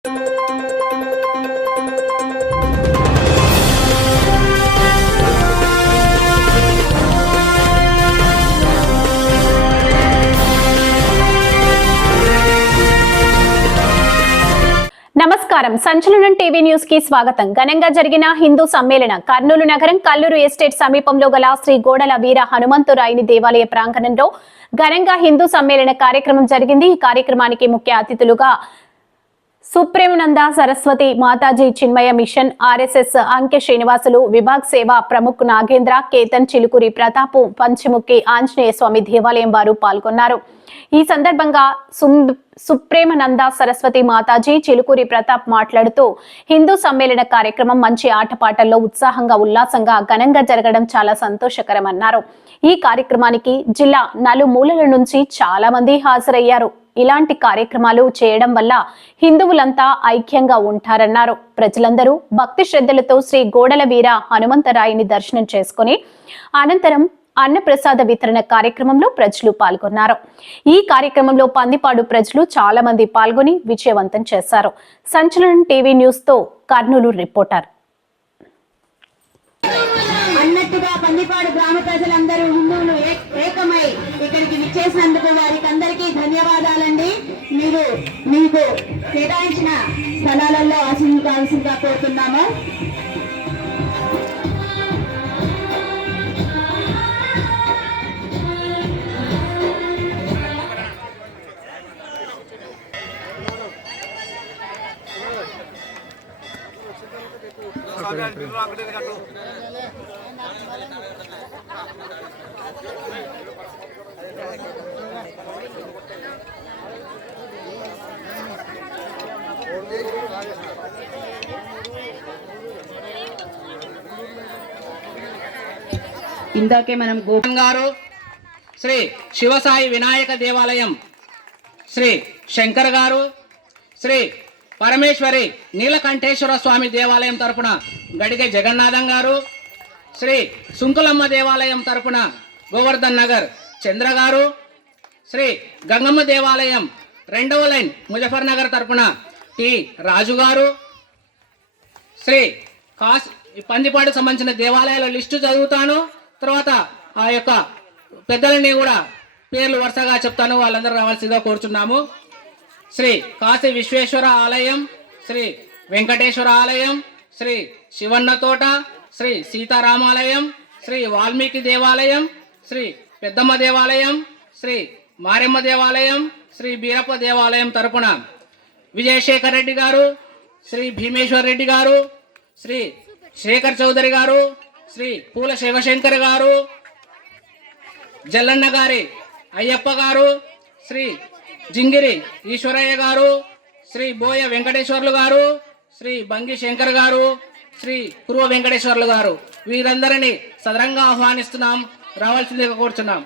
నమస్కారం. సంచలనం TV news కి స్వాగతం. ఘనంగా జరిగిన హిందూ సమ్మేళన కర్నూలు నగరం కల్లూరు ఎస్టేట్ సమీపంలో గల శ్రీ గోడల వీర హనుమంతురాయుని దేవాలయ ప్రాంగణంలో ఘనంగా హిందూ సమ్మేళన కార్యక్రమం జరిగింది. ఈ కార్యక్రమానికి ముఖ్య అతిథులుగా సుప్రేమానంద సరస్వతి మాతాజీ చిన్మయ మిషన్ ఆర్ఎస్ఎస్ అంకె శ్రీనివాసులు విభాగ్ సేవ ప్రముఖ్ నాగేంద్ర కేతన్ చిలుకూరి ప్రతాపు పంచముఖి ఆంజనేయ స్వామి దేవాలయం వారు పాల్గొన్నారు. ఈ సందర్భంగా సుప్రేమానంద సరస్వతి మాతాజీ చిలుకూరి ప్రతాప్ మాట్లాడుతూ హిందూ సమ్మేళన కార్యక్రమం మంచి ఆటపాటల్లో ఉత్సాహంగా ఉల్లాసంగా ఘనంగా జరగడం చాలా సంతోషకరమన్నారు. ఈ కార్యక్రమానికి జిల్లా నలుమూలల నుంచి చాలా మంది హాజరయ్యారు. ఇలాంటి కార్యక్రమాలు చేయడం వల్ల హిందువులంతా ఐక్యంగా ఉంటారన్నారు. ప్రజలందరూ భక్తి శ్రద్ధలతో శ్రీ గోడల వీర హనుమంతరాయుని దర్శనం చేసుకుని అనంతరం అన్నప్రసాద వితరణ కార్యక్రమంలో ప్రజలు పాల్గొన్నారు. ఈ కార్యక్రమంలో పందిపాడు ప్రజలు చాలా మంది పాల్గొని విజయవంతం చేశారు. సంచలనం టీవీ న్యూస్ తో కర్నూలు రిపోర్టర్. అన్నట్టుగా పందిపాడు గ్రామ ప్రజలందరూ హిందువులు ఏకమై ఇక్కడికి విచ్చేసినందుకు వారికి అందరికీ ధన్యవాదాలండి. మీరు మీకు కేటాయించిన స్థలాలలో ఆశీర్వదించాల్సిందిగా కోరుతున్నాము. ఇందాకే మనం గోపం గారు శ్రీ శివసాయి వినాయక దేవాలయం శ్రీ శంకర్ గారు, శ్రీ పరమేశ్వరి నీలకంఠేశ్వర స్వామి దేవాలయం తరపున గడిగే జగన్నాథం గారు, శ్రీ సుంకులమ్మ దేవాలయం తరపున గోవర్ధన్ నగర్ చంద్ర గారు, శ్రీ గంగమ్మ దేవాలయం 2వ లైన్ ముజఫర్ నగర్ తరపున టి రాజు గారు, శ్రీ పందిపాడు సంబంధించిన దేవాలయాల లిస్టు చదువుతాను. తర్వాత ఆ యొక్క పెద్దలని కూడా పేర్లు వరుసగా చెప్తాను, వాళ్ళందరూ రావాల్సిందిగా కోరుచున్నాము. శ్రీ కాశీ విశ్వేశ్వర ఆలయం, శ్రీ వెంకటేశ్వర ఆలయం, శ్రీ శివన్న తోట, శ్రీ సీతారామాలయం, శ్రీ వాల్మీకి దేవాలయం, శ్రీ పెద్దమ్మ దేవాలయం, శ్రీ మారెమ్మ దేవాలయం, శ్రీ బీరప్ప దేవాలయం తరపున విజయశేఖర్ రెడ్డి గారు, శ్రీ భీమేశ్వర్ రెడ్డి గారు, శ్రీ శేఖర్ చౌదరి గారు, శ్రీ పూల శివశంకర్ గారు, జల్లన్న గారి అయ్యప్ప గారు, శ్రీ జింగిరి ఈశ్వరయ్య గారు, శ్రీ బోయ వెంకటేశ్వర్లు గారు, శ్రీ బంగి శంకర్ గారు, శ్రీ పూర్వ వెంకటేశ్వర్లు గారు, వీరందరినీ సదరంగా ఆహ్వానిస్తున్నాం, రావాల్సిందిగా కోరుచున్నాం.